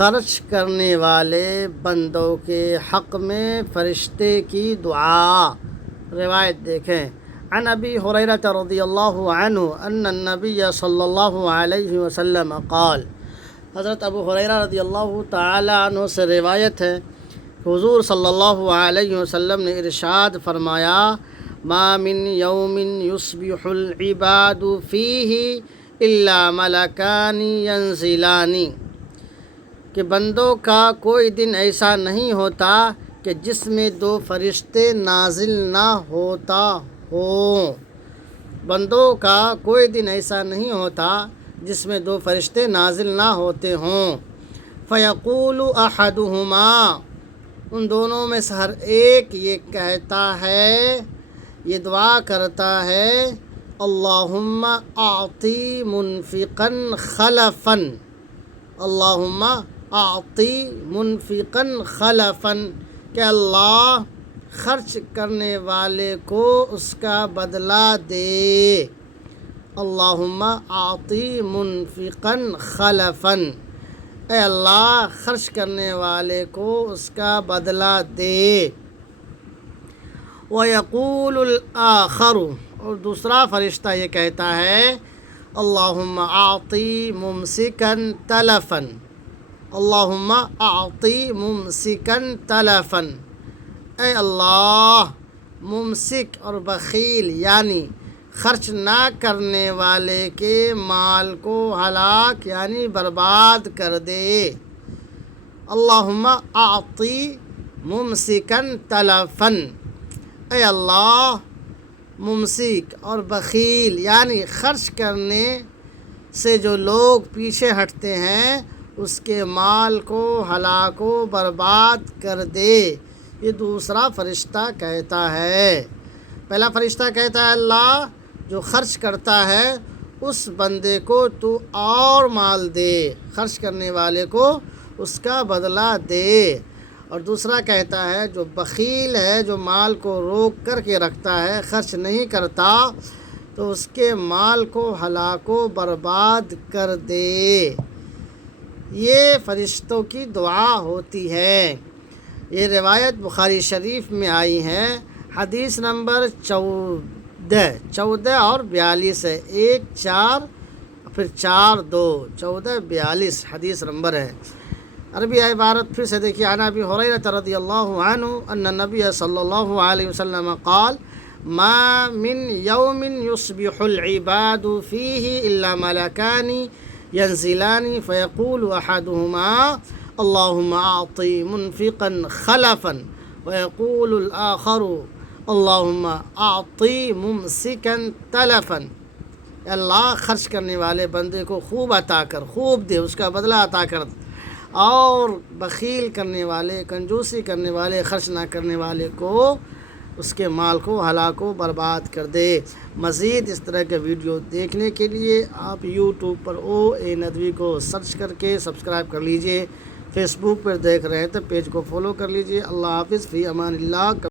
خرچ کرنے والے بندوں کے حق میں فرشتے کی دعا۔ روایت دیکھیں، عن ابی ہریرہ رضی اللہ عنہ ان النبی صلی اللہ علیہ وسلم قال، حضرت ابو ہریرہ رضی اللہ تعالی عنہ سے روایت ہے کہ حضور صلی اللہ علیہ وسلم نے ارشاد فرمایا، ما من یوم یصبح العباد فیہ الا ملکان ینزلان، کہ بندوں کا کوئی دن ایسا نہیں ہوتا کہ جس میں دو فرشتے نازل نہ ہوتا ہوں۔ بندوں کا کوئی دن ایسا نہیں ہوتا جس میں دو فرشتے نازل نہ ہوتے ہوں۔ فیقول احدہما، ان دونوں میں سے ہر ایک یہ کہتا ہے، یہ دعا کرتا ہے، اللہم اعطی منفقا خلفا، اللہم اعطی منفقا خلفا، کہ اللہ خرچ کرنے والے کو اس کا بدلہ دے۔ اللہم اعطی منفقا خلفا، اے اللہ خرچ کرنے والے کو اس کا بدلہ دے۔ وَيَقُولُ الْآخَرُ، اور دوسرا فرشتہ یہ کہتا ہے، اللہم اعطی ممسکا تلفا، اللہم اعطی ممسکا تلفا، اے اللہ ممسک اور بخیل یعنی خرچ نہ کرنے والے کے مال کو ہلاک یعنی برباد کر دے۔ اللہم اعطی ممسکا تلفا، اے اللہ ممسک اور بخیل یعنی خرچ کرنے سے جو لوگ پیچھے ہٹتے ہیں اس کے مال کو ہلاک و برباد کر دے۔ یہ دوسرا فرشتہ کہتا ہے۔ پہلا فرشتہ کہتا ہے، اللہ جو خرچ کرتا ہے اس بندے کو تو اور مال دے، خرچ کرنے والے کو اس کا بدلہ دے۔ اور دوسرا کہتا ہے، جو بخیل ہے، جو مال کو روک کر کے رکھتا ہے، خرچ نہیں کرتا، تو اس کے مال کو ہلاک و برباد کر دے۔ یہ فرشتوں کی دعا ہوتی ہے۔ یہ روایت بخاری شریف میں آئی ہے، حدیث نمبر 14 اور 42 ہے، 1 4 پھر 4 2 14 42 حدیث نمبر ہے۔ عربی عبارت پھر سے دیکھیے، عن ابی ہریرہ رضی اللہ عنہ ان النبی صلی اللہ علیہ وسلم قال، ما من یوم یصبح العباد فیہ الا ملکان ینزلان فیقول احدہما اللہم اعطی منفقا خلفا ویقول الآخر اللہم اعطی ممسکا تلفا، اللہ خرچ کرنے والے بندے کو خوب عطا کر، خوب دے، اس کا بدلہ عطا کر، اور بخیل کرنے والے، کنجوسی کرنے والے، خرچ نہ کرنے والے کو اس کے مال کو ہلاک و برباد کر دے۔ مزید اس طرح کے ویڈیو دیکھنے کے لیے آپ یوٹیوب پر OA ندوی کو سرچ کر کے سبسکرائب کر لیجئے۔ فیس بک پر دیکھ رہے ہیں تو پیج کو فالو کر لیجئے۔ اللہ حافظ، فی امان اللہ۔